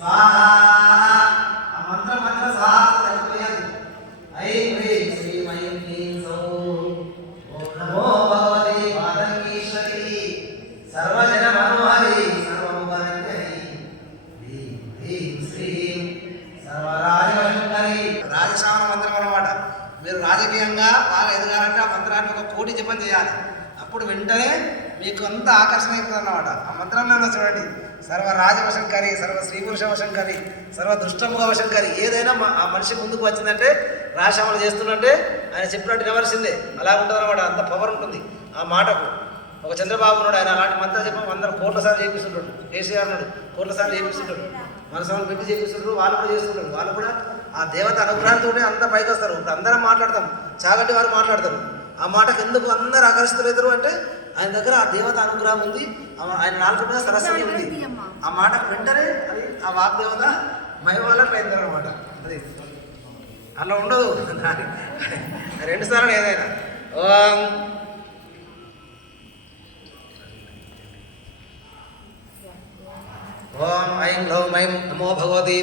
స్వాహా ఆ మంత్రం మంత్ర స్వాహా తగ్గిపోయాలి. ఐం హ్రీం శ్రీం ఐం హ్రీం సౌం ఓం నమో భగవతే మాతంగీశ్వరి సర్వజన మనోహరి సర్వముఖరంజని హ్రీం హ్రీం శ్రీం సర్వరాజవశంకరి. రాజశ్రావణ మంత్రం అన్నమాట. మీరు రాజకీయంగా బాగా ఎదగాలంటే ఆ మంత్రాన్ని ఒక కోటి జపం చేయాలి. అప్పుడు వెంటనే మీకు అంత ఆకర్షణ అవుతుంది అన్నమాట. ఆ మంత్రంలో చూడండి, సర్వ రాజవశంకరి, సర్వ శ్రీపురుష వశంకరి, సర్వ దుష్టముఖ వశంకరి. ఏదైనా ఆ మనిషి ముందుకు వచ్చిందంటే రాశమలు చేస్తున్నట్టే ఆయన చెప్పినట్టు వినవలసిందే. అలా ఉంటుంది అనమాట. అంత పవర్ ఉంటుంది ఆ మాటకు. ఒక చంద్రబాబు ఉన్నాడు, ఆయన అలాంటి మంత్రం చెప్పి 100 కోట్ల సార్లు చేపిస్తుంటాడు. కేసీఆర్ ఉన్నాడు, కోట్ల సార్లు చేపిస్తుంటాడు. మనసులను పెట్టి చేపిస్తుంటారు. వాళ్ళు కూడా చేస్తుంటారు. వాళ్ళు కూడా ఆ దేవత అనుగ్రహంతో అంతా పైకి వస్తారు. ఇప్పుడు అందరం మాట్లాడతాం, చాగంటి వారు మాట్లాడతారు. ఆ మాటకు ఎందుకు అందరు ఆకర్షితులవుతారు అంటే ఆయన దగ్గర ఆ దేవత అనుగ్రహం ఉంది. ఆయన నాలుగు మీద సరస్వతి ఉంది. ఆ మాటకు వెంటనే అది ఆ వాగ్దేవత మహిమలకు అయింది అనమాట. అది అలా ఉండదు. 2 సార్లు ఏదైనా ఓం ఐం గ్లౌం ఐం నమో భగవతి